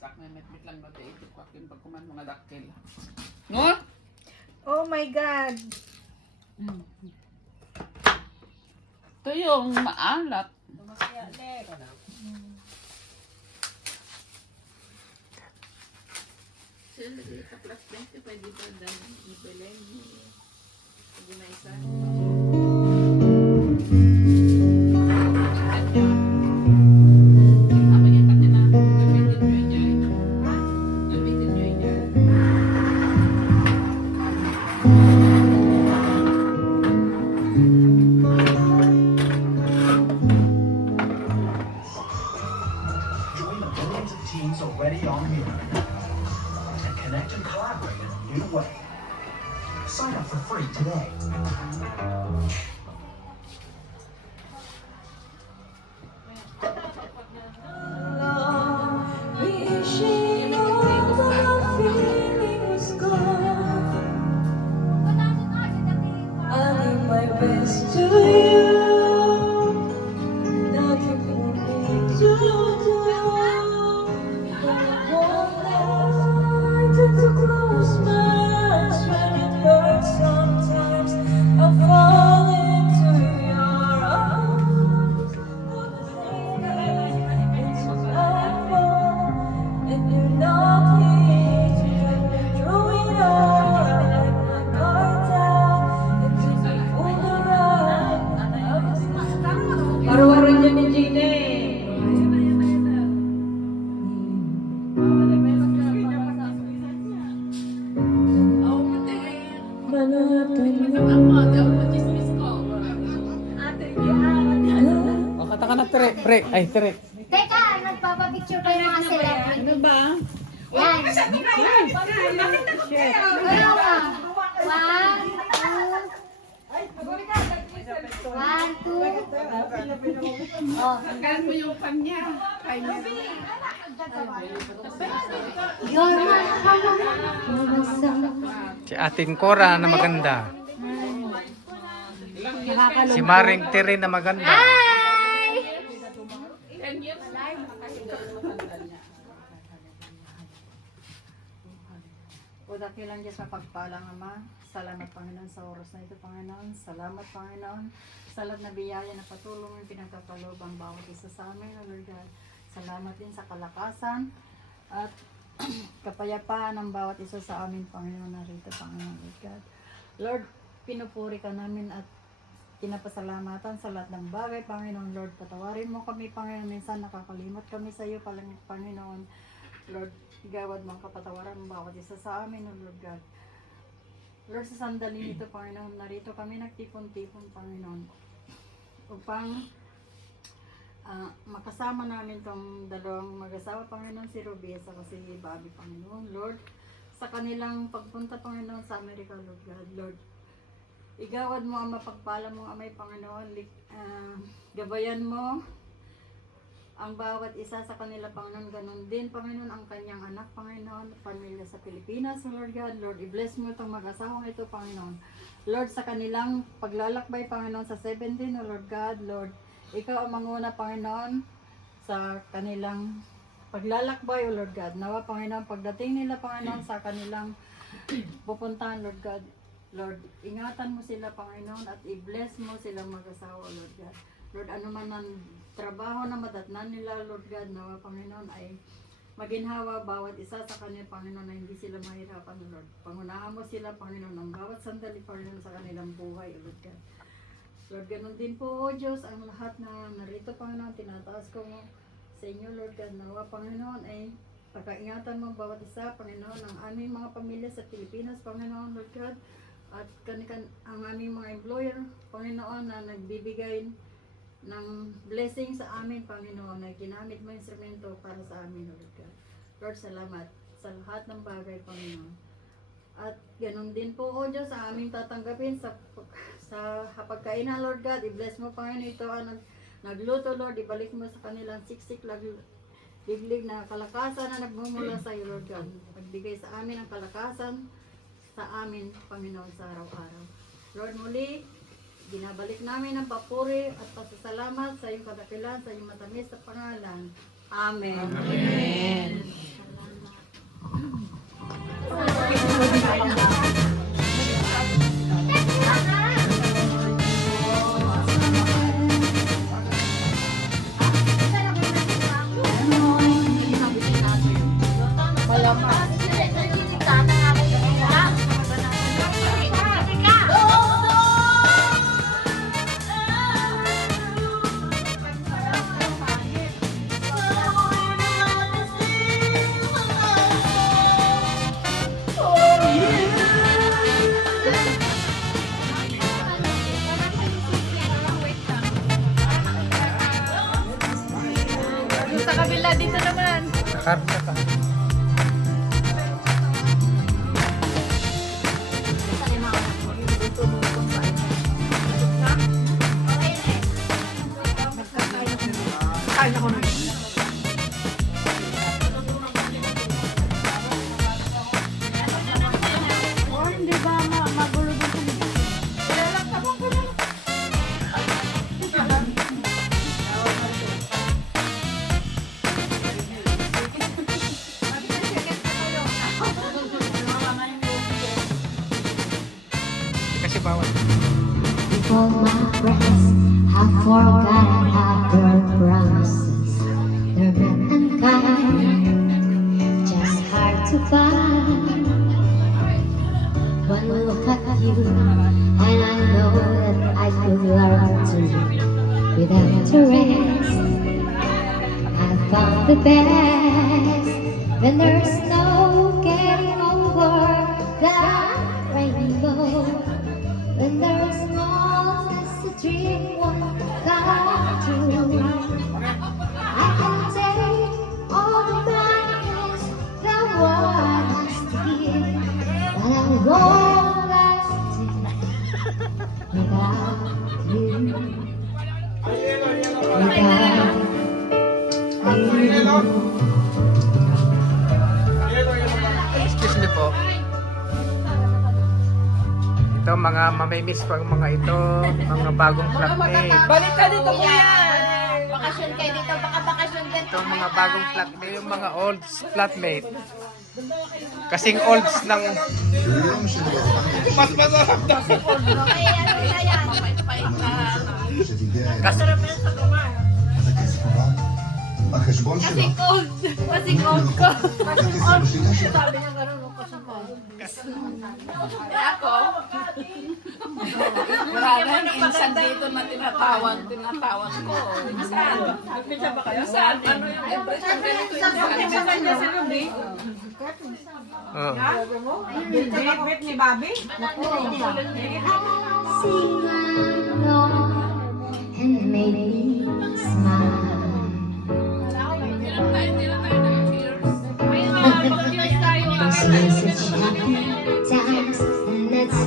sak na met lang ba tayo ito yung pagkuman mga dakil. No? Oh my God! Ito yung maalat. Sila sa plus 20 pwede ba dahil ibelen pwede na isa. Apa yan kanya na gamitin nyo yan. Gamitin nyo yan. Join the millions of teams already on Miro and connect and collaborate in a new way. Sign up for free today. Wishing all the feeling was gone. I need my best to you. Nothing for me to do. I tend to close my eyes when it hurts sometimes. I fall into your arms. It's awful, and you're not here to help me through it all. I let my guard down and took me for the ride. Paru-paru niya ni Gine. O, kata ka na, Tere. Pre. Ay, Tere. Teka, nagpapapicture kayo mga celebrity. Ano ba? Yan. Ayaw ka. One, two. Oh, Tanggalin mo yung kanya. Kanya. you're my heart. Si Ating Cora na maganda. Si Maring Tere na maganda. Hi! 10 years. O dakilang Diyos mapagpalang Ama, salamat Panginoon sa oras na ito Panginoon, salamat Panginoon sa lahat na biyaya na patulong yung pinagkakalob ang bawat isa sa amin, O Lord God. Salamat din sa kalakasan at kapayapaan ng bawat isa sa amin Panginoon narito Panginoon Lord God. Lord, pinupuri ka namin at pinapasalamatan sa lahat ng bagay Panginoon Lord. Patawarin mo kami Panginoon, minsan nakakalimot kami sa iyo Panginoon Lord. Igawad mo ang kapatawaran ng bawat isa sa amin, O Lord God. Lord, sa sandali nito, Panginoon, narito kami nagtipon-tipon, Panginoon, upang makasama namin tong dalawang mag-asawa, Panginoon, si Ruby at si Bobby, Panginoon. Lord, sa kanilang pagpunta, Panginoon, sa Amerika, Lord God. Lord, igawad mo ang mapagpala mong amay, Panginoon. Gabayan mo ang bawat isa sa kanila, Panginoon, ganun din, Panginoon, ang kanyang anak, Panginoon, pamilya sa Pilipinas, Lord God. Lord, i-bless mo itong mag-asawang ito, Panginoon. Lord, sa kanilang paglalakbay, Panginoon, sa 17, O Lord God, Lord, ikaw ang manguna, Panginoon, sa kanilang paglalakbay, O Lord God. Nawa, Panginoon, pagdating nila, Panginoon, sa kanilang pupuntahan, Lord God, Lord, ingatan mo sila, Panginoon, at i-bless mo silang mag-asawa, O Lord God. Lord, ano man ang trabaho na madatnan nila, Lord God, nawa, Panginoon, ay maginhawa bawat isa sa kanila, Panginoon, na hindi sila mahirapan, Lord. Pangunahan mo sila, Panginoon, ang bawat sandali, Panginoon, sa kanilang buhay, Lord God. Lord, ganun din po, O Diyos, ang lahat na narito, Panginoon, tinataas ko mo sa inyo, Lord God, nawa, Panginoon, ay pagkaingatan mo bawat isa, Panginoon, ang aming mga pamilya sa Pilipinas, Panginoon, Lord God, at ang aming mga employer, Panginoon, na nagbibigay ng blessing sa amin, Panginoon, na ginamit mo instrumento para sa amin, Lord God. Lord, salamat sa lahat ng bagay, Panginoon. At ganun din po, O Diyos, sa aming tatanggapin sa hapagkainan, Lord God. I-bless mo, Panginoon, ito ang nagluto, Lord. Ibalik mo sa kanilang siksik, liglig na kalakasan na nagmumula sa iyo, Lord God. Pagbigay sa amin ang kalakasan sa amin, Panginoon, sa araw-araw. Lord, muli, binabalik namin ang papuri at pasasalamat sa iyong kadakilan, sa iyong matamis na pangalan. Amen. Amen. Karta ka. Oh, hindi ba magulo dito? Kasi bawal. Hold my breath, have forgotten our promises. They're meant and kind, just hard to find. One look at you, and I know that I could learn to without a rest. I found the best when there's no getting over the rainbow. When there's more just a dream won't come true. I can take all the kindness the world has to give, but I won't last without you. Without you. Excuse me po. Ito mga mamimiss ko ang mga ito, mga bagong flatmate. Balik ka dito, kuya! Bakasyon kayo dito, baka bakasyon din. Ito mga bagong flatmate, yung mga old flatmate. Kasing olds ng Ay, ano na yan? Mapait-pait na. החשבון שלך, Kasi cold ko. Sabi niya gano'n ko sa Ako? Maraming insan dito na tinatawan ko. Insan? Nagpinsa ba kayo? Insan? Ano yung impression ganito insan? Insan niya sa gabi? Bit ni Bobby? Sing along and make me smile. This is such happy times, and that's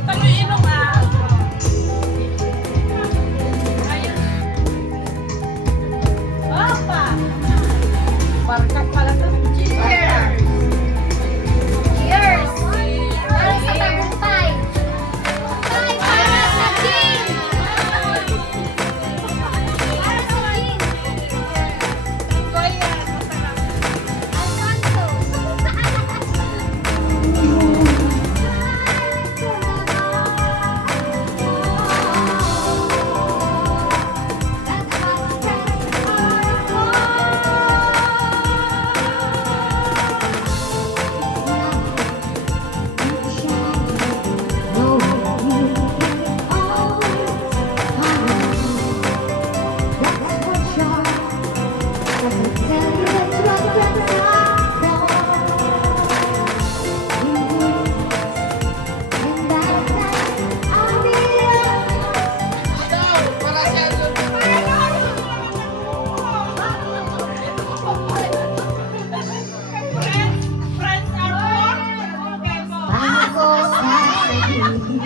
Ito yung ilong ah. Opa! Barkat pala to. Cheers! Cheers! Para sa tagumpay! Tagumpay para sa Jean! Para sa Jean! Alfonso!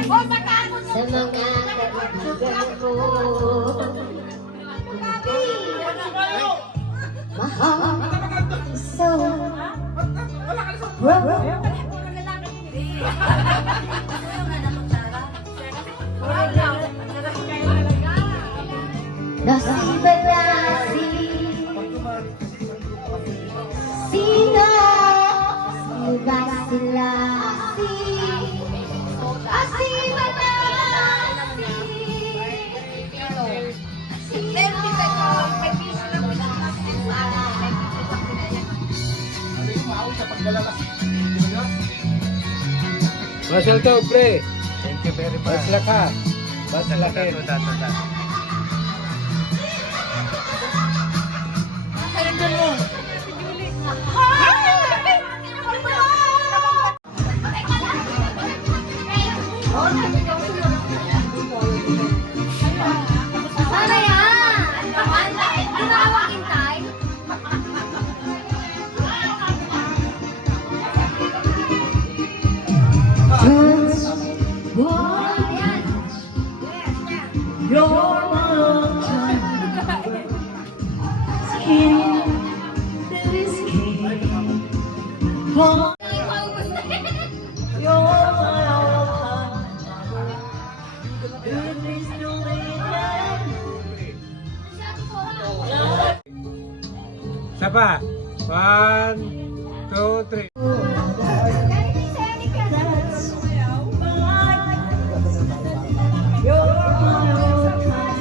Bago sasabihin sa mga kaibigan ko, mahal so sino ba sila? Masal to, pre. Thank you very much. Basla ka. Basla ka. You're my all-time skin that is king. Oh, you're my all-time good is the way that Isa pa. 1, 2, 3. you're my all-time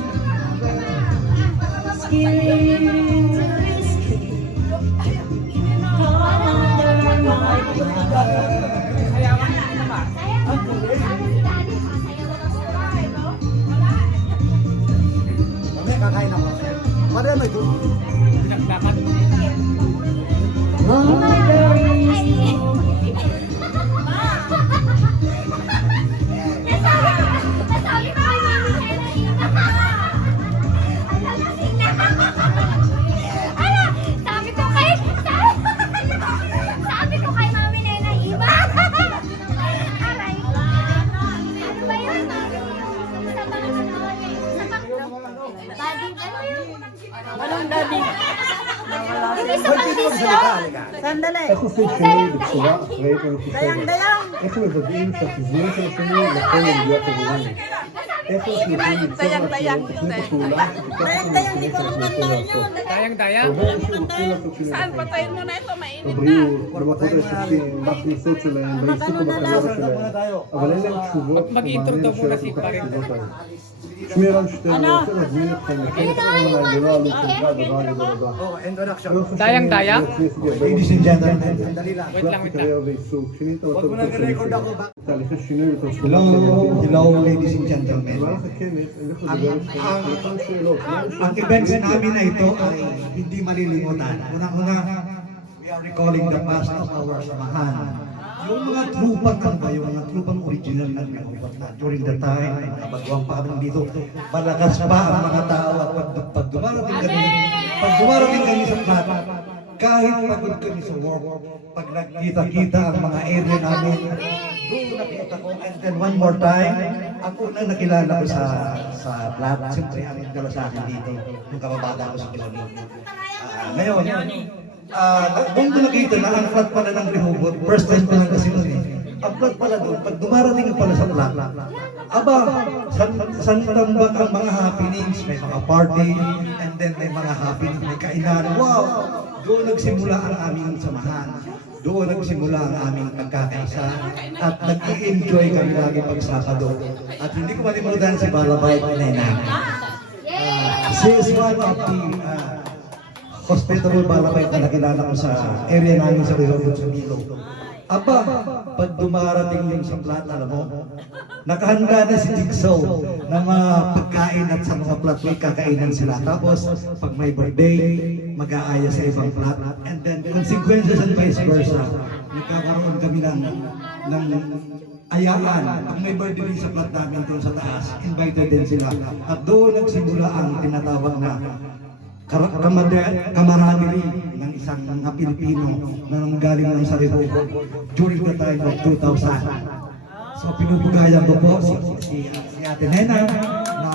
skin that is king. Come under my flag. Mamaya kakain ako. Pare ano ito? Pinagdakan. Oh, there is no Sabi ko kay Mami Nena iba. Aray. Ano ba yun? Sa bang Anong daddy? Hindi sa pang-disco. Sandali. איך עושים שינוי בצורה אחראית ומחושבת? איך מוודאים שהחיזויים של השינוי נכון למדיעת אירועים? איך אנחנו יכולים ליצור לעצמנו תוכנית הפעולה שתיקח אותנו לשינוי שאנחנו רוצים לעשות? Dayang-daya. הרבה אנשים רוצים לעשות שינוי Saan בחיים. patayin mo na ito? Mainit na. בבריאות, במערכות היחסים, בהכנסות שלהם, בעיסוק ובקריירה שלהם, אבל אין להם תשובות mag-intro ומענה daw muna לשאלות si Paring. החשובות האלה. שמי רן שטרן, אני רוצה להזמין אתכם לכנס אונליין ללא עלות של גד הרדיו ברבה. Oh, introduction. Dayang-daya? Ladies and gentlemen, sandali lang. Wait lang, wait lang. קריירה ועיסוק, שינית Huwag אותו mo na record ako ba? תהליכי שינוי וטרנספורמציה. Hello, ladies and gentlemen. במהלך הכנס, אני הולך לדבר איתכם על אותן שאלות. Ang events namin na ito ay hindi malilimutan. Unang-una, we are recalling the past of our samahan. Yung mga trupang ano ba, yung mga trupang original na nagupat na during the time, kabagwang pa kami dito, malakas pa ang mga tao at pag dumarating kami sa flat, kahit pagod kami sa work, pag nagkita-kita ang mga area namin, doon nakita ko, and then one more time, ang unang nakilala ko sa flat, siyempre ang nagdala sa akin dito, nung kababata ko sa Pilipino. Ngayon, nung ko nakita na ang flat pala ng Rehoboth, first time ko lang kasi nun eh. Ang flat pala doon, pag dumarating ka pala sa flat, aba, santambak ang mga happenings, may mga party, and then may mga happenings, may kainan. Wow! Doon nagsimula ang aming samahan. Doon nagsimula ang aming pagkakaisa at nag-i-enjoy kami lagi pagsakado. At hindi ko malimutan si Balabay Nena. She is one of the hospitable Balabay na nakilala ko sa area namin sa Rehoboth, sa Milo. Aba, pag dumarating yung sa flat, alam mo, nakahanda na si Jigsaw ng mga pagkain at sa mga flat may kakainan sila. Tapos, pag may birthday, mag-aaya sa ibang flat. And then, consequences and vice versa. Nagkakaroon kami ng ayaan. Pag may birthday din sa flat namin doon sa taas, invited din sila. At doon nagsimula ang tinatawag na kamaramili ng isang mga Pilipino na nanggaling lang sa Rehoboth during the time of 2000. So pinubugayan ko po si Ate Nena na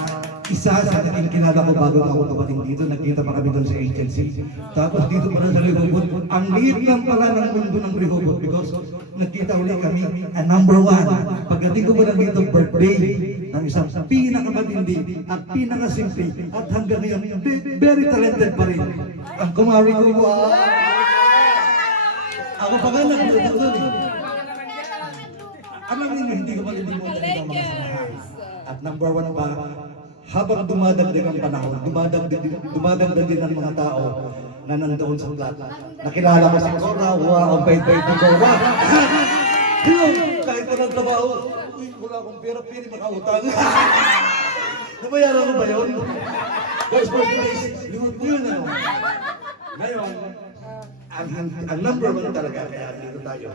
isa sa naging kilala ko bago ako dumating dito. Nagkita pa kami doon sa agency. Tapos dito pala sa Rehoboth, ang liit lang pala ng mundo ng Rehoboth because nagkita ulit kami. And number one, pagdating ko pala dito birthday ng isang pinakamatindi at pinakasimple at hanggang ngayon very talented pa rin. Ang kumari ko, wow! Ako pa nga nakulit doon eh. Alam niyo, hindi ko malilimutan ang mga samahan. At number one pa, habang dumadagdag ang panahon, dumadagdag din ang mga tao na nandoon sa flat. Nakilala ko si Cora, wow, ang bait-bait ni Cora. Kahit ko nagtrabaho, uy, wala akong pera, pili makautang. Nabayaran mo ba yun? Guys, please, limot mo yun, ano? Ngayon, ang number one talaga, kaya dito tayo.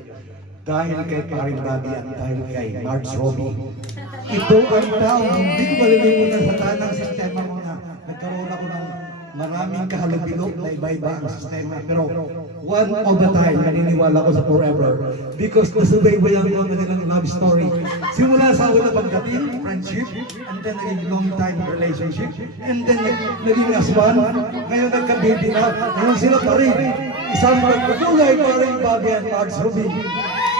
Dahil kay Paring Bobby at dahil kay Marge Robbie. Ito ang tao, hindi ko malilimutan sa tanang sistema mo na nagkaroon ako ng maraming kahalubilo na iba-iba ang sistema. Pero one of the time, naniniwala ko sa forever. Because nasubaybayan ko ang kanilang love story. Simula sa unang pagdating, friendship, and then naging long time relationship, and then naging aswan, ngayon nagka-baby na, ngayon sila pa rin. Isang magpatulay pa rin Bobby and Max Ruby.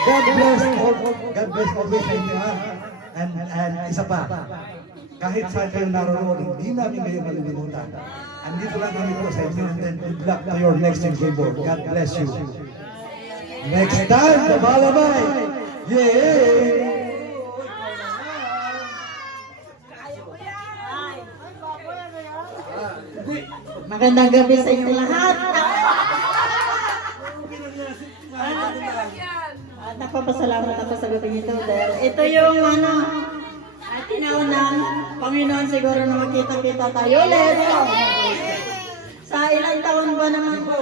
God bless always sa inyo, ha? And isa pa, kahit saan kayo naroon, hindi namin kayo malilimutan. Andito lang kami po sa inyo, and then good luck to your next endeavor. God bless you. Next time, babalabay! Yay! Magandang gabi sa inyo lahat. At nagpapasalamat ako sa gabi nito dahil ito yung at tinaunang Panginoon siguro na makita-kita tayo ulit. Sa ilang taon ba naman po,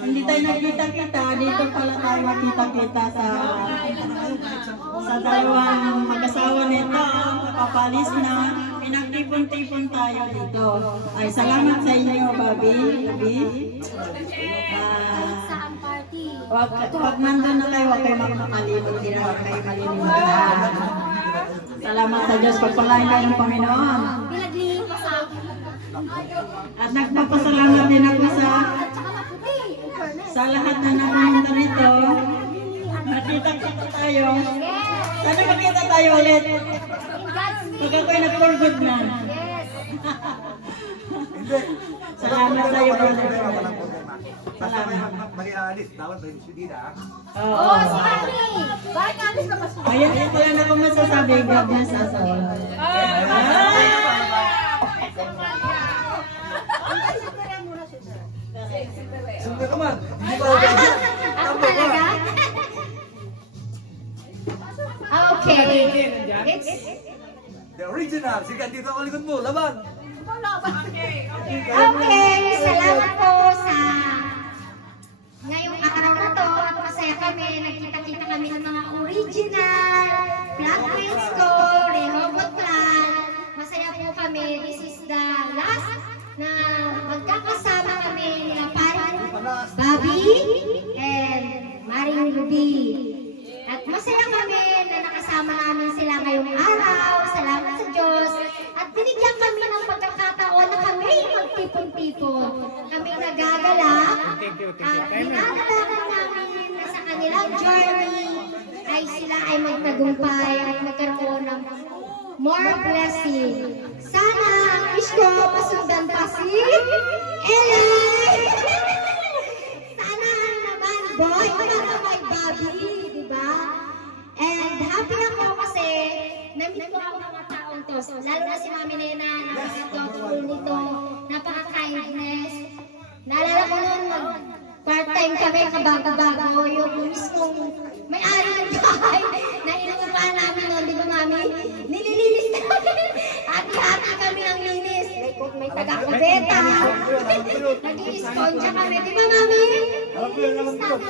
hindi tayo nagkita-kita, dito pala tayo makita-kita sa dalawang mag-asawa nito, kapapalis na, pinagtipon-tipon tayo dito. Ay, salamat sa inyo, Bobby. Saan party? Pag nandun na kayo, huwag kayo makakalimot, hindi na huwag kayo malilimutan. Salamat sa Diyos, pagpalain kayo ng Panginoon. Pinaglihin pa sa akin. At nagpapasalamat din ako At saka maputi. In fairness. sa lahat na napunta rito. Nakita-kita tayo. Sana makita tayo ulit. In God's name. Pag ako'y nag-forgood na. Yes. Salamat sa iyo, brother. Basta may aalis, dapat may susidida, ha? Oo. Oh, si Ani. Bakit alis na kasi? Ayun, ito lang ako masasabi. God bless us all. Sunda ka man! Hindi ba Ako talaga? Okay. It's... The original! Sige, dito ako likod mo, laban! Okay, salamat po sa ngayong araw na to at masaya kami. Nagkita-kita kami ng mga original flatmates ko, Rehoboth Clan. Masaya po kami. This is the last na magkakasama kami nila parang Bobby and Maring Ruby. At masaya kami na nakasama namin sila ngayong araw. Salamat sa Diyos. At binigyan kami ng pagkakataon na kami magtipon-tipon. Kami nagagala. At dinadalagan namin na sa kanilang journey ay sila ay magtagumpay at magkaroon ng more blessing. Sana ang wish ko masundan pa si Eli. Sana naman boy para kay Bobby, di ba? And happy ako kasi namiss ko ang mga taong to. So, lalo na si Mami Nena, napaka-thoughtful nito, napaka-kindness. Naalala ko noon, part-time kami, kabago-bago, yung mismong may-ari ng bahay na inuupahan namin noon, di ba Mami? Nililinis namin. Hati-hati kami ng linis. May taga-kubeta. Nag-i-sponge kami, di ba Mami? Nililinis namin.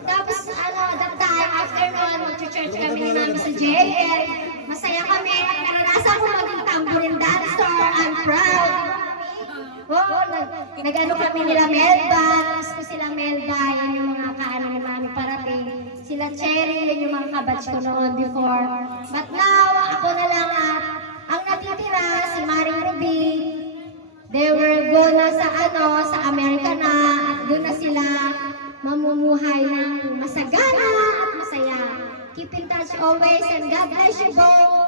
Tapos, that time, after nun, mag-church kami ni Mami sa JL. Masaya kami. Naranasan ko maging tambourine dancer. I'm proud. Oo, nag-ano kami nila Melba. Gusto sila Melba. Yan yung mga kaano ni Mami parating. Sila Cherry, yun yung mga kabatch ko noon before. But now, ako na lang at ang natitira, si Maring Ruby. They will go na sa Amerika na at doon na sila mamumuhay ng masagana at masaya. Keep in touch always and God bless you both.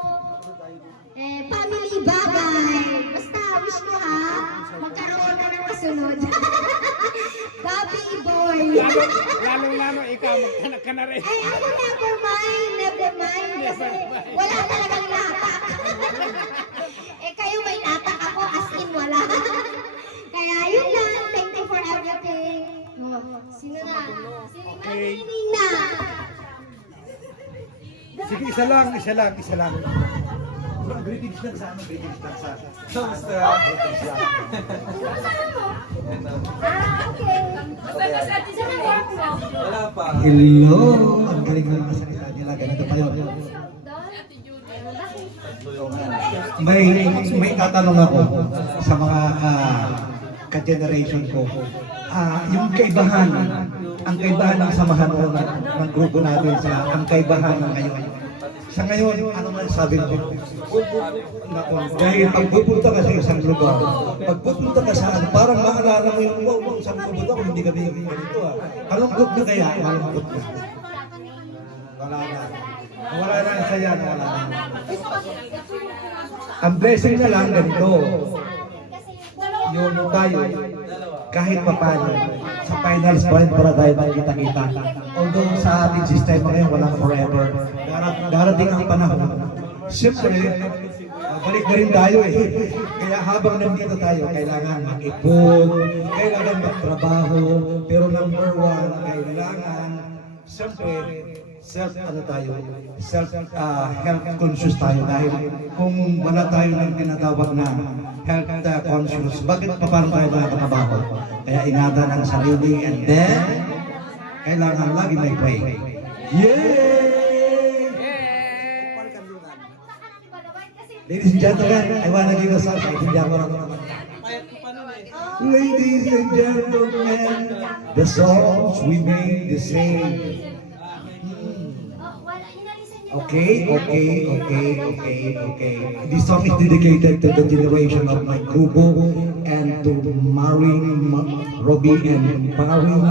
Family bagay. Basta wish ko ha, magkaroon na ng kasunod. Bobby boy. Lalo ikaw, magkanak ka na rin. Ay, ako never mind. Kasi wala talagang latak. Kayo may latak ako, as in wala. Kaya yun lang. Thank you for everything. Sino na? Si Mami na. Sige, isa lang. Greetings lang sa greetings lang sa... Okay. Saan ang work mo? Hello! Ang galing ng kasalita nila, ganito pa yun. May tatanong ako sa mga ka-generation ko. Yung kaibahan, ang kaibahan ng samahan ng grupo natin ang kaibahan ng ngayon. Sa ngayon, ano man sabi ko? Dahil pag pupunta ka sa isang lugar, pag pupunta ka sa parang maalala mo yung, wow, saan pupunta ko, hindi kami ganito Malungkot na kaya, malungkot na. Wala na. Wala na ang saya, wala na. Ang blessing na lang ganito. Yun tayo, kahit papano, sa finals pa rin para tayo magkita-kita. Although sa ating sistema ngayon, walang forever. Darating ang panahon. Siyempre, balik na rin tayo Kaya habang nandito tayo, kailangan mag-ipon, kailangan magtrabaho, pero number one, kailangan, siyempre, health conscious tayo dahil kung wala tayo ng tinatawag na health conscious, bakit pa paano tayo nakakabaho? Kaya ingatan ang sarili and then kailangan lagi may pray. Yay! Ladies and gentlemen, I wanna give a song. Ladies and gentlemen, the songs we made the same. Okay. This song is dedicated to the generation of my grupo and to Maring, Robbie, and Paring,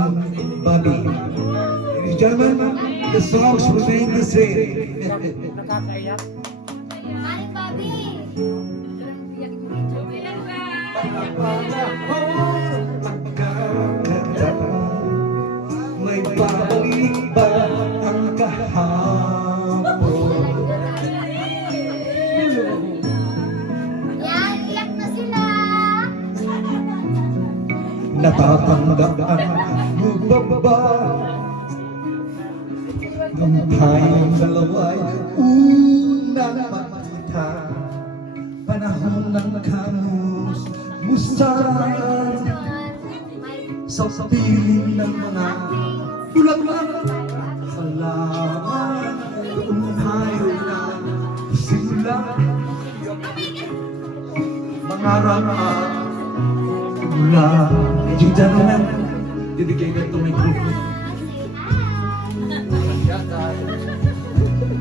Bobby. Ladies and gentlemen, the songs remain the same. Maring Bobby. May babalik ba ang kahapon? Yan, iyak na sila. Natatandaan mo ba ba nung tayong dalawa'y unang magkita? Panahon ng kamustahan sa piling ng mga bulaklak. Salamat doon tayo na simula mangarap at mula. Ladies and gentlemen, dedicated to my group.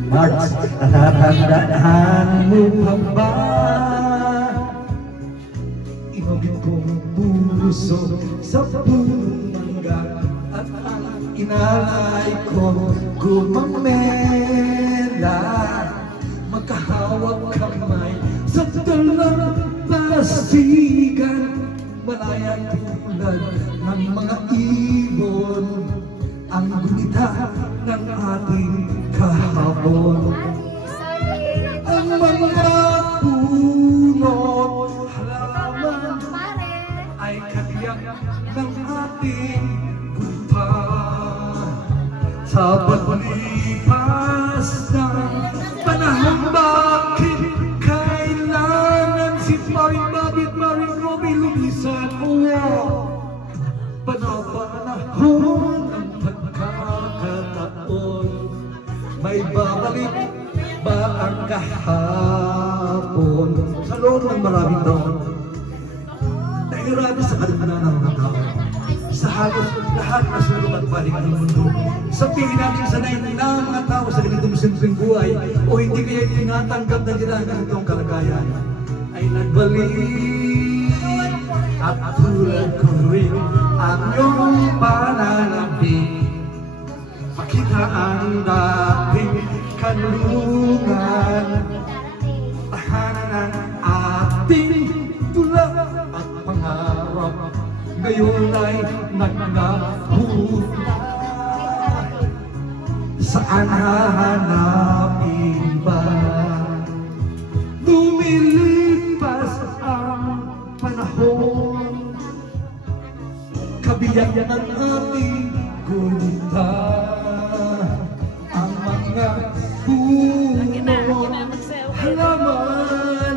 March, natatandaan mo pa ba? Inobit kong puso sa punong mangga at ang inalay ko gumamela. Magkahawak kamay sa dalang pasigan, malayang tulad ng mga ibon ang gunita ng ating kahapon. Ang mga punot halaman ay katiyak ng ating buwan. Sa paglipas ng panahon, bakit kailangan si Maring Bobby at Maring Robbie lumisan mo? Panahon ang pagkakataon, may babalik ba ang kahapon? Sa loob ng maraming taon, nahirami sa kadamdaman ng mga tao. Sa halos lahat na sulong at balik ng mundo. Sa tingin natin sanay na mga tao sa ganitong simpleng buhay o hindi kaya tinatanggap na nila ng itong kalagayan ay nagbalik at tulad ko rin ang iyong pananabik. Makita ang dating kanlungan, tahanan ng ating tula at pangarap. Ngayon ay nagnahuta. Saan hahanapin ba? Lumilipas ang panahon, kabiyak ng ating gunita. Ang mga puno, halaman,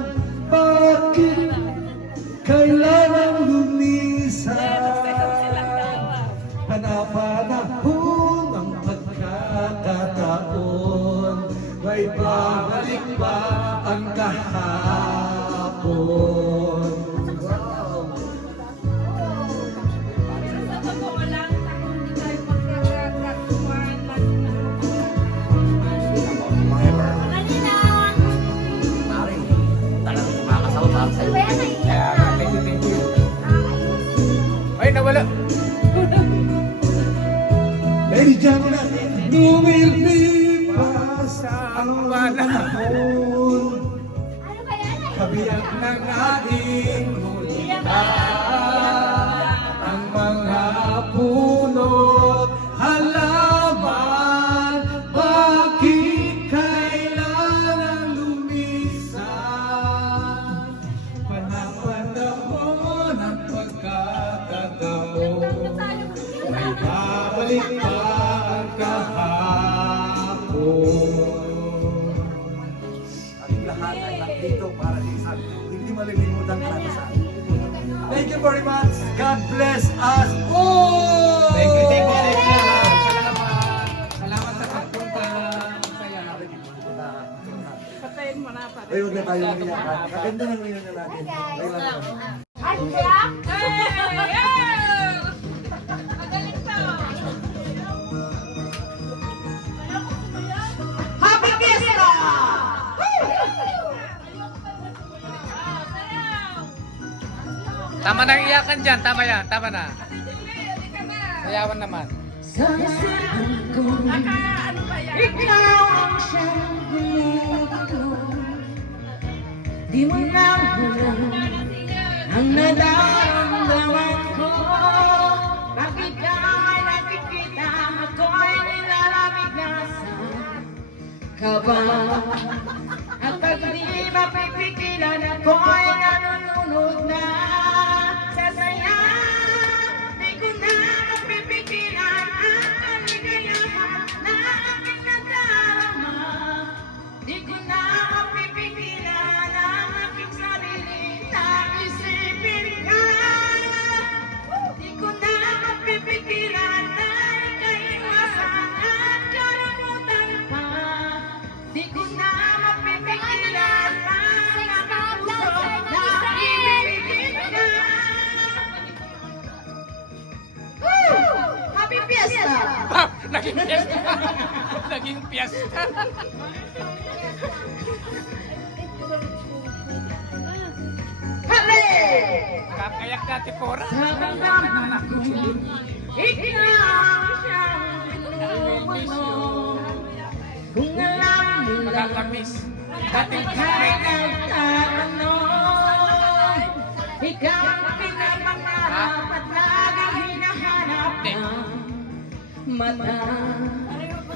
bakit kailangan lumisan? Panapanahon ang pagkakataon, may babalik pa ang kahapon. Sa totoo lang, hindi tayo magkakatuan lang na. Ay, nawala. Ladies and gentlemen, lumilipas ang panahon. Kabiyak ng ating hulita, ang mga puno't halaman, bakit kailangan lumisan? Panahon ang pagkakataon, may babalik pa ang kahapon. Ating lahat ay nandito para sa isang hindi malilimutan karanasan. Thank you very much. God bless us all! Thank you, thank you, thank you. Salamat. Salamat sa pagpunta. Saya. Patayin mo na pare. Ay, huwag na tayo umiyakan. Kaganda ng reunion natin. Ay, lang. Magaling to! Happy Fiesta! Tama na ang iyakan dyan. Tama yan. Tama na. Sayawan naman. Ano ba yan? Ikaw ang siyang gumugulong. Di mo na alam ang nadaramdaman ko. Bakit ka ay nakikita ako'y nilalamig na sa kaba? At pag di mapipigilan ako'y nanununod na sa saya. Di ko na mapipigilan ang kaligayahan na aking nadarama. Di ko na mapipigilan ang aking sarili na isipin ka. Di ko na mapipigilan na ika'y iwasan at kalimutan pa. Di ko na mapipigilan ang aking puso na ibigin ka. Happy Fiesta! Naging piyesta. Naging piyesta. Hale! Kakayak dati pora. Sa damdaman ko, ikaw siyang pinupuno. Kung alam mo lang Nakakamiss. Dating ika'y nagtatanong, ikaw ang pinapangarap at laging hinahanap ng mata.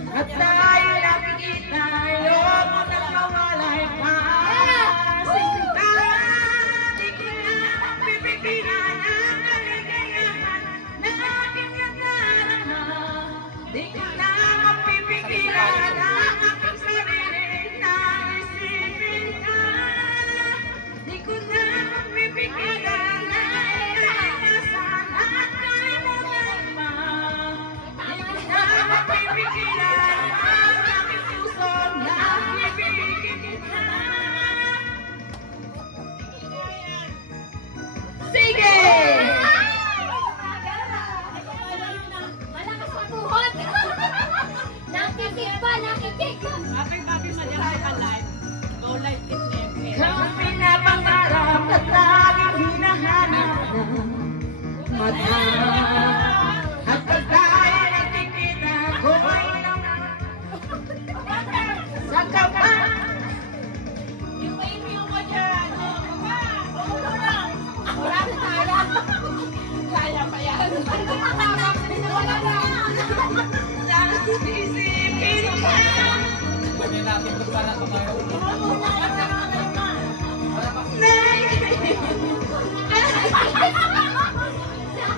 At tayo nakikita, ayoko nang mawalay pa. Sinta, di ko na mapipigilan ang kaligayahan na aking nadarama. Di ko na mapipigilan ang aking sarili na isipin ka. Di ko na mapipigilan na ikaiwasan at kalimutan pa. Di ko na mapipigilan ang aking puso na ibigin ka. Sige! Malakas pa tuhod. Nakikik pa, nakikik. Aking Bobby Madiray alive. Go live it FM. Ikaw ang pinapangarap at laging hinahanap ng mata. At pag tayo nakikita ko ay sa kaba. Yung may mo dyan. Wala na kaya. Kaya pa yan. Wala na. Isipin ka. Lagyan natin kung saan ako tayo.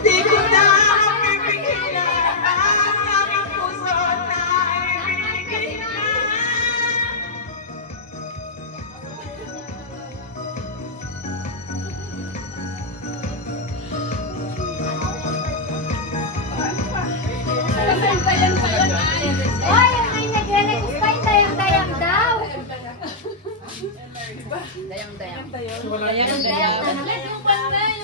Di ko na mapipigilan ang aking puso na ibigin ka. Oy, may nagre-request pa yung dayang-dayang daw. Dayang-dayang.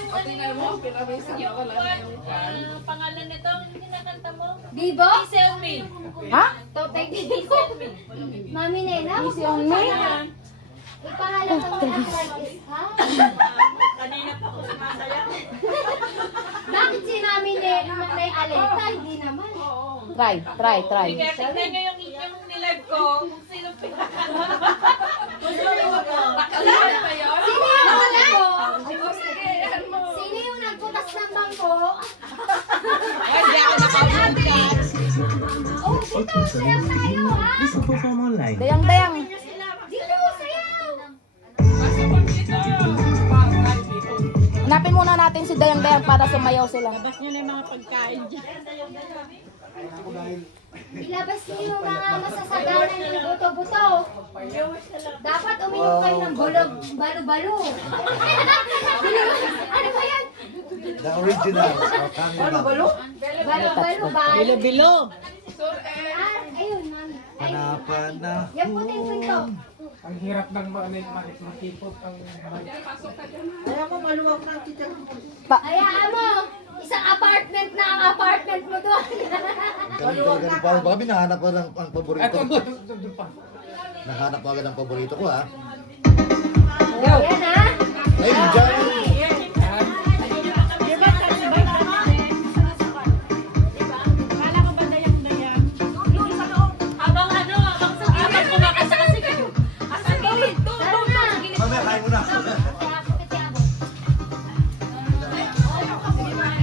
O, tingnan mo, pinabisa na wala na yung pan. Pangalan nito, yung kinakanta mo? Bibo? Selfie. Totay Bibo? Mami Nena? Ipahalang ang artist, ha? Kanina pa ako sumasayaw. Bakit si Mami Nena may aleta? Hindi naman. Try. Sige, tignan nyo yung nilag ko. Kung sino pinakanta. Nakalala ba yun? Sino yung nagpo? O, sige, yan mo. Sino yung nagputas ng bangko? Hindi ako nakapagkat. Oh, dito, sayaw tayo, ha? This will perform online. Dayang-dayang. Dito, sayaw! Hanapin muna natin si Dayang-dayang para sumayaw sila. Labas nyo na yung mga pagkain dyan. Ilabas niyo yung mga masasaganan ng buto-buto. Dapat uminom kayo ng bulog, balo-balo. Ano ba yan? The original. Balo-balo? Balo-balo ba? Bilo-bilo. Ayun, mami. Ay, Hanapan na. yan po yung kwento. Ang hirap ng makipot ang Hayaan mo, isang apartment na ang apartment mo doon. Ganun pa. Baka binahanap ko lang ang paborito. doon pa. Nahanap ko agad ang paborito ko ha. Ayan ha. Ayun, dyan. Habang kumakasakasik kayo. Asan gilid? Tara na. Mamaya, kain mo na.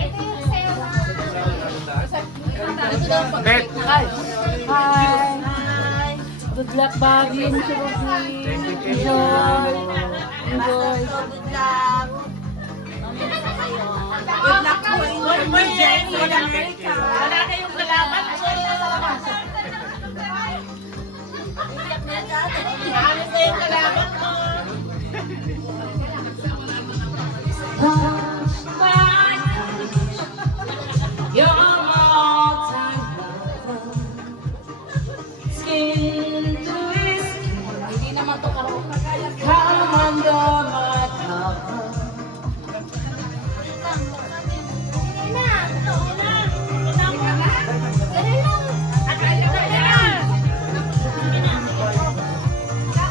Ito yung sayo. Bet! Hi. Good luck, Baggy. Enjoy. Good luck po. Good Jenny in America. Wala na yung kalaban. Alis na yung kalaban mo. You're all time skin to skin. Hindi naman to karaoke. Come under my cover.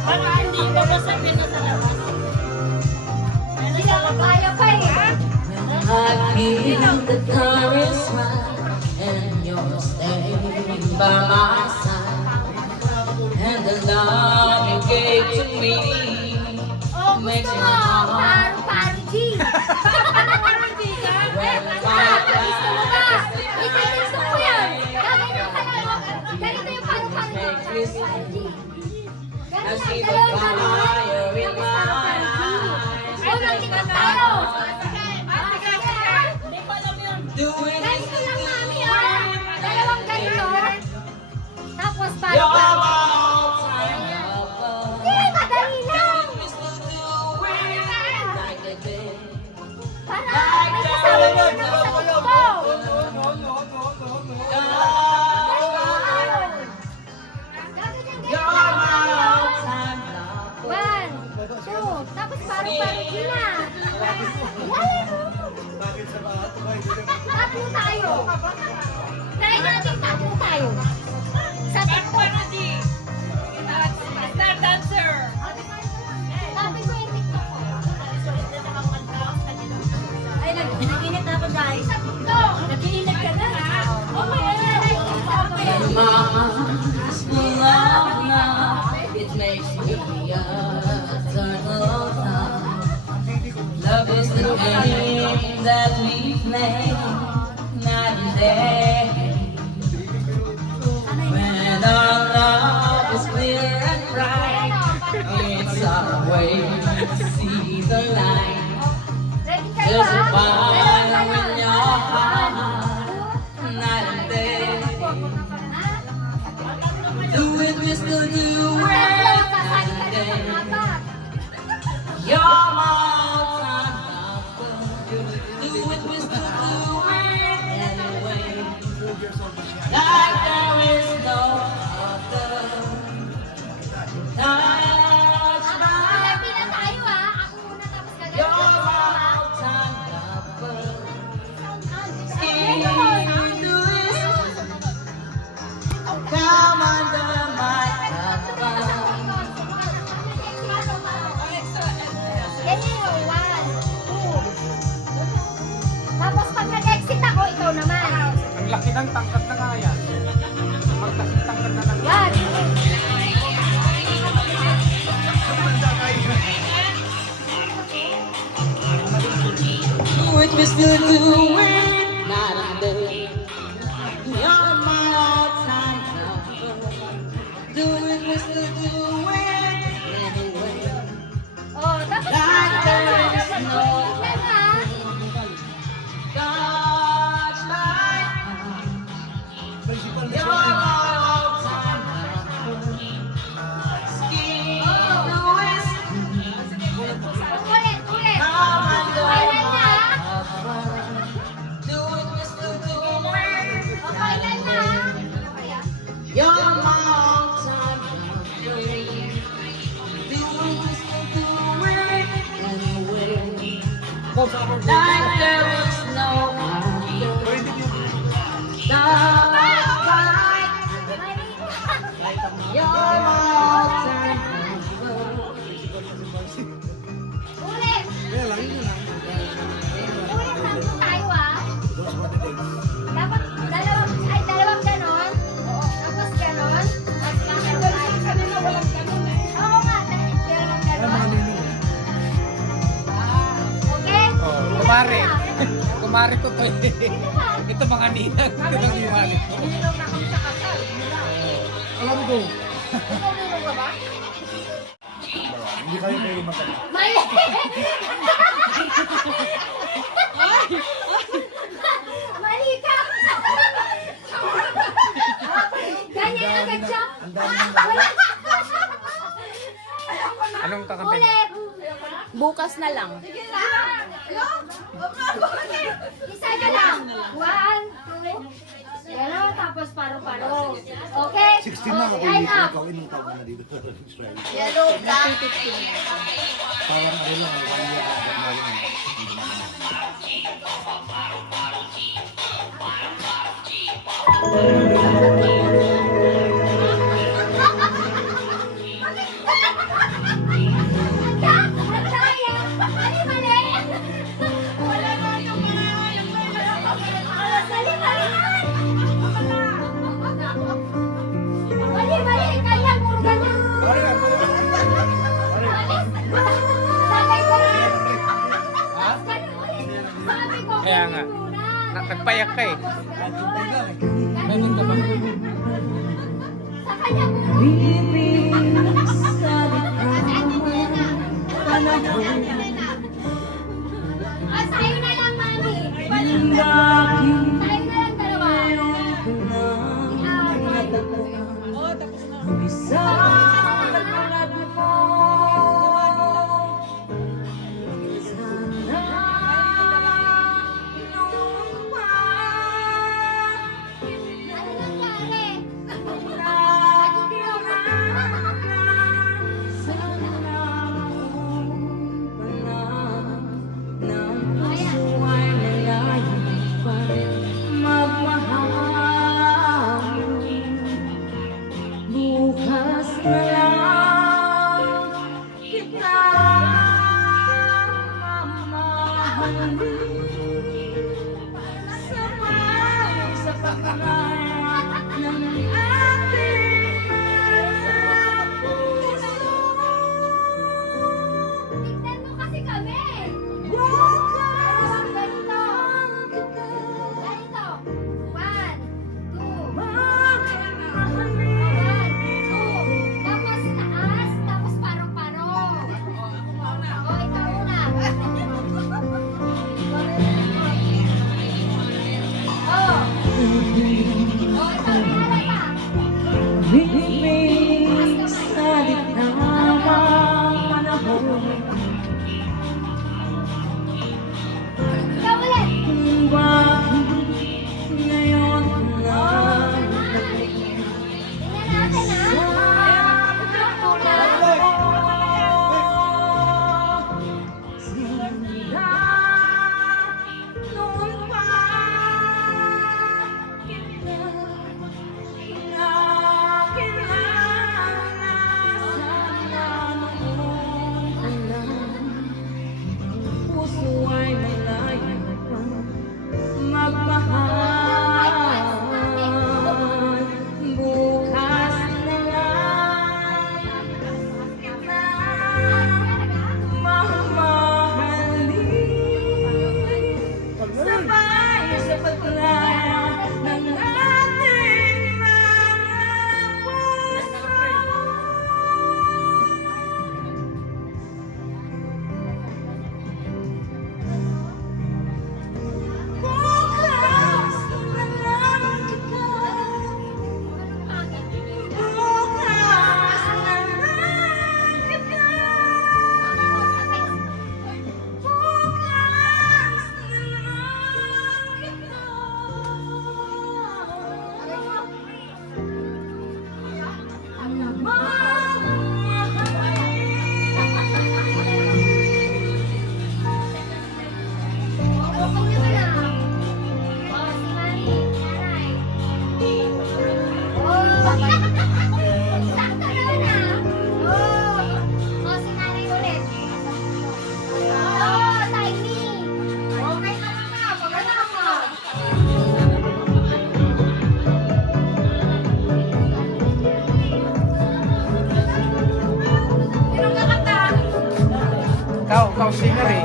Baka hindi ko masabi na sa labas. Kaya pa eh. I feel the current smile and you're staying by my side. And the love you gave to me makes Gusto my mo, heart paru-paru G. Gusto mo ba? Isa gusto ko yan. Ganito ka lang. Ganito yung paru-paru G. Paru-paru G. I see Ganito, the dalawang ganito. fire in Tapos my paru-paru G. eyes. Oh, nagkikat tayo. Do it Ganito lang, mami, ah. Dalawang ganito. Tapos You're paru-paru. all time lover. Hindi, madali lang. Para may kasama mo na sa gusto. One, two, tapos paru-paru sila. Wala mo. Tatlo tayo. Try natin tatlo tayo. Sa tatlo. Star dancer. Sabi ko yung TikTok ko. Ay, nag-init na ako, guys. Sa TikTok. Nag-iinit ka na, ha? Oh my God. Love now, it makes me eternal time. Love is the game that we play night and day. When our love is clear and bright, it's our way to see the light. Ready kayo, There's a ha? fire in your heart, night and day. Do it, Mr. Do it, night and day. You're my all-time lover. Do it, Mr. Do it, anyway. Like there is no other. Touch my Ganyan yung 1, 2. Tapos pag nag-exit ako, ikaw naman. Ang laki ng tangkad na kaya. Magkasing tangkad na lang. Yan. Do it, we still do it, night and day. You're my all-time lover. Do it, we still do it, anyway. Oh, tapos Like there is no Yan ha. God's light. You're my all-time lover. Ski, Louis, Ulit, ulit. come and go. Final na. Do it, we still do it. Oh, final na. You're my all-time lover. Do it, we still do it anyway. Like there is no other. Love, light. You're my all-time lover. Ulit. Ulit lang po tayo ah. Dapat dalawang ganon. Tapos ganon. Tapos ganon. Kami na walang ganon eh. Oo nga, dalawang ganon. Okay? Kumari. Kumari ko to eh. Ito mga ninang. Ito lang kumari ko. Alam ko, Mali! Mali ka! Ganyan agad siya. Anong kakantay? Ulit! Bukas na lang. Isa ka lang. 1, 2. Gano'n, tapos paro-paro. Okay? 16 na ako Line up. ikaw ilang taon na dito sa Israel. Yellow, black. Parang ano lang, one year after marriage. Kaya nga. Nagpayak ka eh. Meron ka ba? Sa kanya muna. Ah, sa'yo na lang, mami. Sa'yo na lang dalawa. Ano nangyari? Bukas na lang kita mamahalin, sabay sa pagkaya ng ating mga puso. Tignan mo kasi kami. Bukas na Ganito. lang kita Ganito. 1, 2. mamahalin. 1, 2. Tapos taas, tapos parong-paro. O, ikaw muna. O, ikaw, ihala ka. Ikaw singer eh.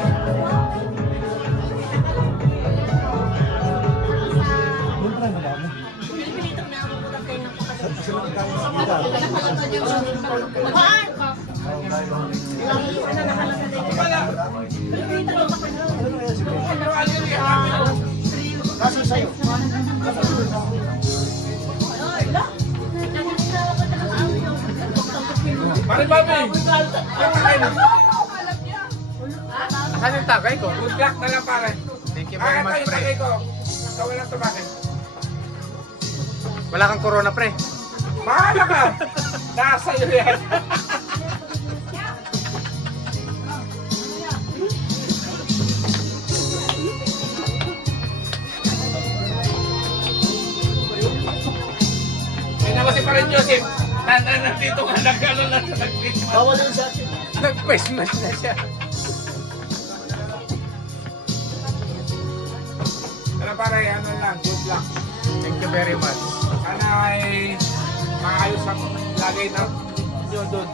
Pare Bobby! Saan yung tagay ko? Good luck na lang pare. Thank you very much, pre. ko. Ikaw walang tumakin. Wala kang corona, pre. Mahala ka! Nasa iyo yan. Tingnan mo si Pare Joseph. Nandito ka nagkaroon na sa nag-Christmas. Bawal yung sa akin. Nag-Christmas na siya. Pero pare, ano lang, good luck. Thank you very much. Sana ay maayos ang lagay na yun doon.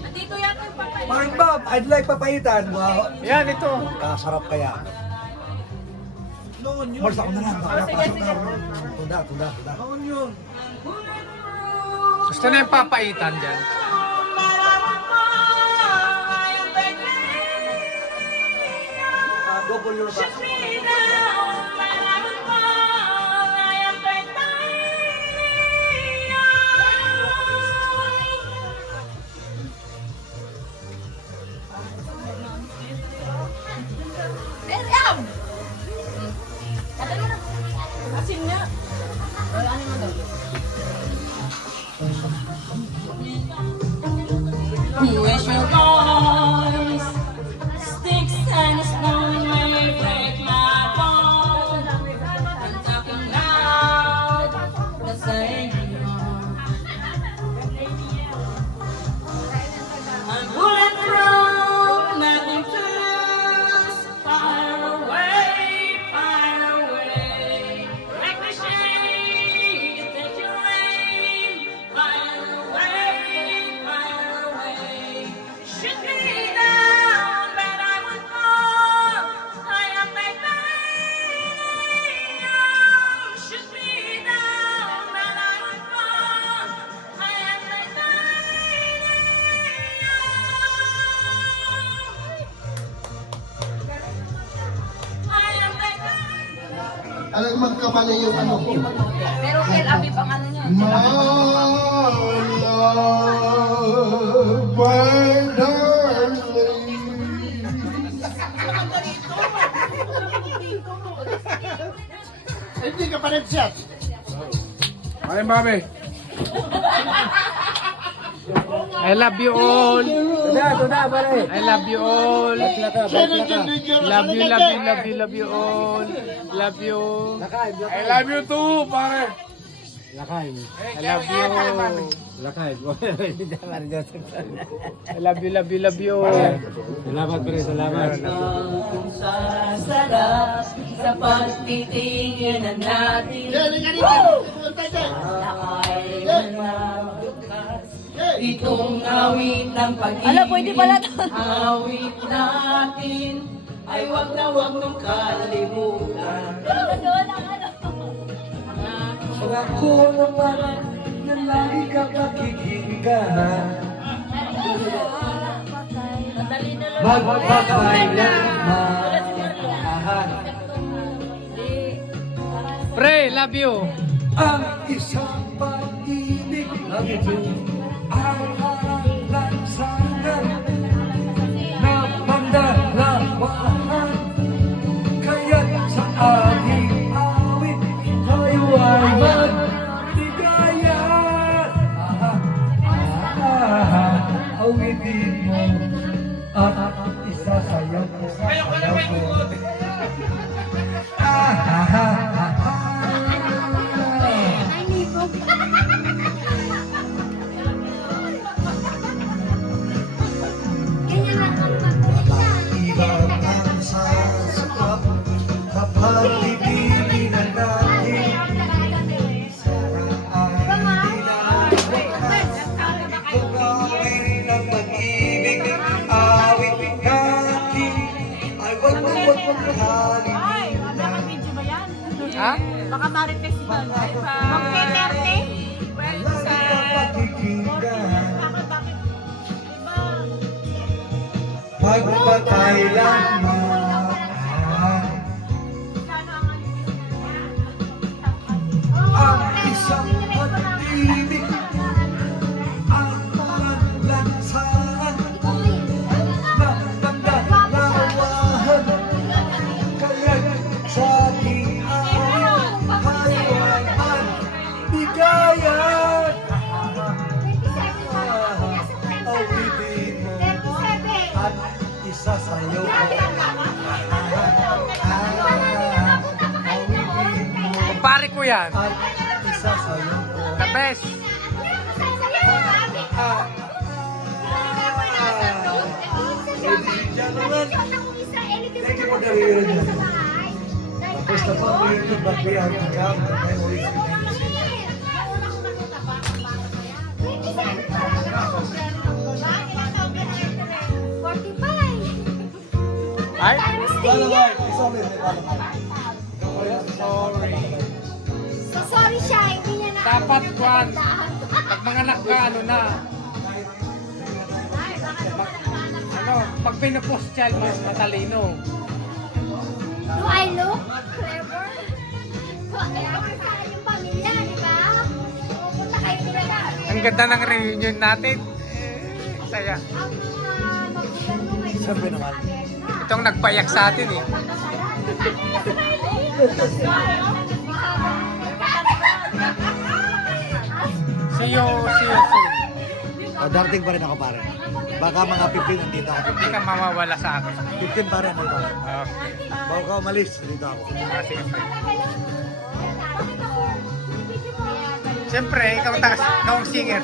Nandito yata yung papay. Mark Bob, I'd like papaitan. Wow. Yan, ito. Kasarap kaya. Mars, ako na lang. Tunda. Gusto na yung papaitan dyan. Double your back. Asin nga. Wish your voice, sticks and stone may break my bones. I'm talking loud, the same. I'm bulletproof, nothing to lose. Fire away, ricochet, take your aim. Fire away, shoot me down, but I would fall. I am titanium. Shoot me down, but I would fall. I am titanium. I am titanium. Alam magkamali yung ano ko. Pero kay Abib ang ano niya. My love, my darling. Hindi ka pa nag-chat. Pare Bobby. I love you all. I love you all. Love you all. Love you. I love you too, pare. I love you. I love you. Kung sasarap sa pagtitinginan natin. Itong awit ng pag-ibig. Ala, pwede pala to. Awit natin ay wag na wag mong kalimutan. Ako naman na lagi ka pakikinggan. Magpakailanman. Pre, love you. Ang isang pag-ibig ng ito ay halansangan na pandalawahan. Kaya't sa ating awit tayo ay magtigayan. Awitin mo at isasayaw mo. Baka marites yun. Magpe-perte? Pagpakailanman ang isang pag-ibig ang paglansangan ng pagdalawahan kaya't sa aking haywanan bigayan awitin mo at isa sa'yo Kumpare ko yan. at isa sa'yo The best. Thank you for the reunion. Tapos na po ang reunion, but we have become the memories with you. Ay? Lalaway, sorry. Sorry. Sorry siya, hindi niya na. Dapat kwan. Pag mga anak ka, ano na. Ano, pag pinupost child, mas matalino. Do I look clever? Yung pamilya, di ba? Pupunta kayo nila. Ang ganda ng reunion natin. Saya. Ang mga magulang mo may Sabi naman. Itong nagpayak sa atin eh. See you soon. Darating pa rin ako pare. Baka mga 15 nandito ako. Hindi ka mawawala sa akin. 15 pa rin dito ako. Okay. Bago ka umalis, dito ako. Sige. Siyempre, ikaw ang singer.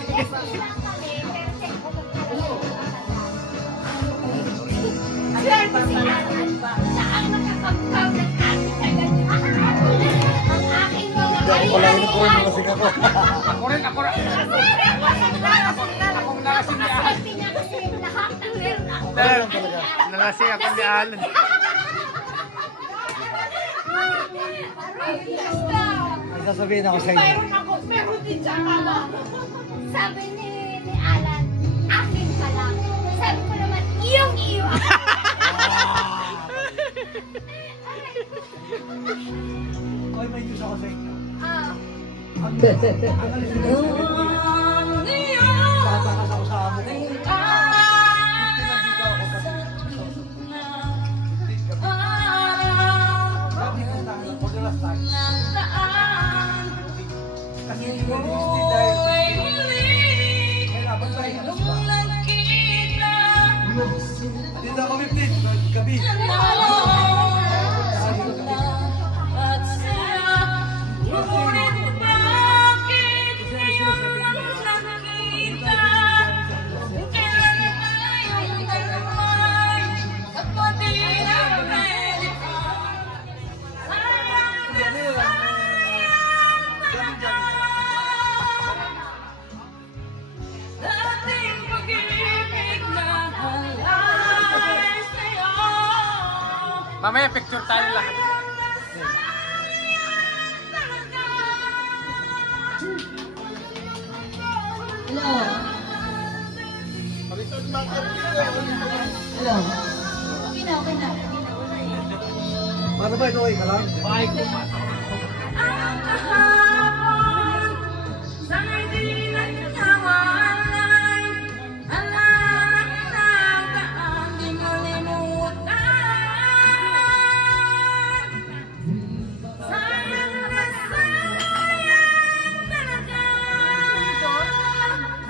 Ako pala yun ko, nalasing ako. Ako rin. Akong nalasing ni Alan. Nalasing ako ni Alan. May sasabihin ako sa inyo. Sabi ni Alan, akin ka lang. Sabi ko naman, iyong-iyo ako. Oy, may news ako sa inyo. Ah, Tatakas ako sa amo ko. Sabi ko na, for the last time. Kasi hindi ko gusto dahil sa kailangan tayo alas ba? Dito ako 15, gabi. Mamaya picture tayo lahat. Paano ba ito? Ka lang?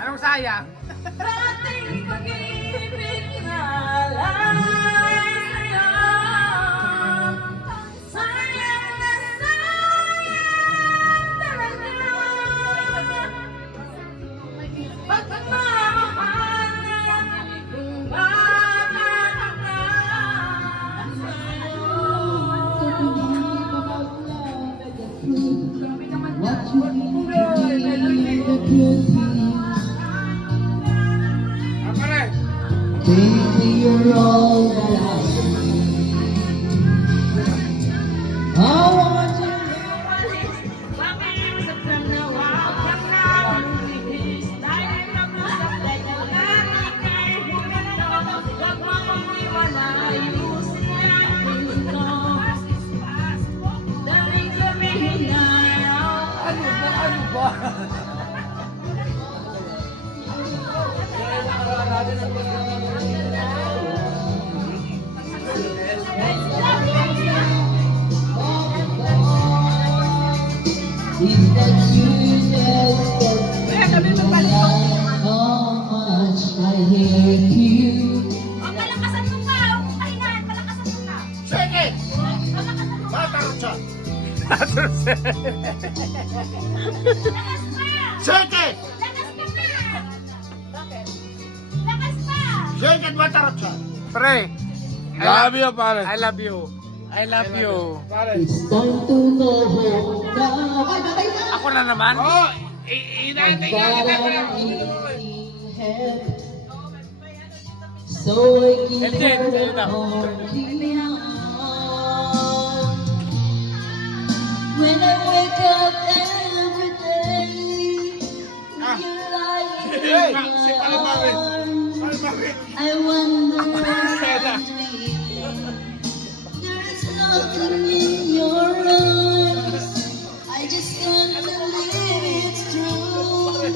Anong sayang? Ako rin. Baby, you're all that I see. I want you. Oh, palakasan mo pa. Huwag mo pahingahan. Palakasan mo pa. Sige! Palakasan mo. Matarotsa! Lakas pa. Sige! Lakas pa pa. Lakas pa. Sige, matarotsa! Pre, Love you, pare. I love you. I love you. Ako na naman? Oh, inaantay ka kita. Eljen, sa'yo na. When I wake up every day, you're lying Hey, in si my Palamari. arms. Palamari. I wonder what I'm dreaming. There is nothing in your eyes. I just can't believe it's true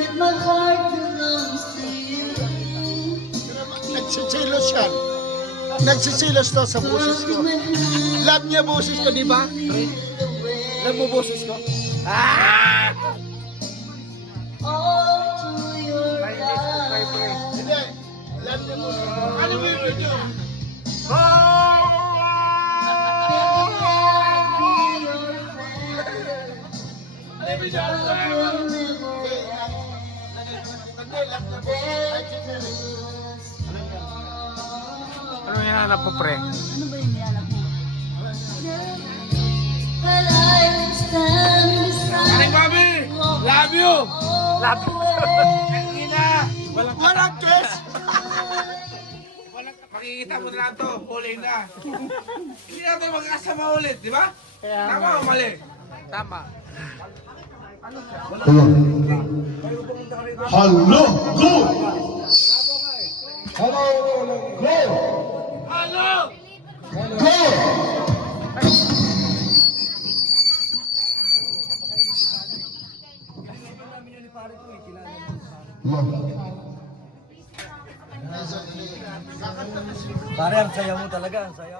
that my heart belongs to you. Nagsisilos yan. Nagsisilos to sa boses ko. Love niya boses ko, di ba? Love mo boses ko? Ah! All to your eyes. Hindi. Love niya boses ko. Ano mo yung video? Ano yung hinahanap mo, pre? But I will stand beside Aling Mami! Love you! Love you. Ang ina! Walang kiss! Makikita mo na lang to. Huli na. Hindi natin magkasama ulit, di ba? Tama o mali? Tama. Hello, go! Hello, go! Ano? Go! Pare, ang saya mo talaga, ang saya.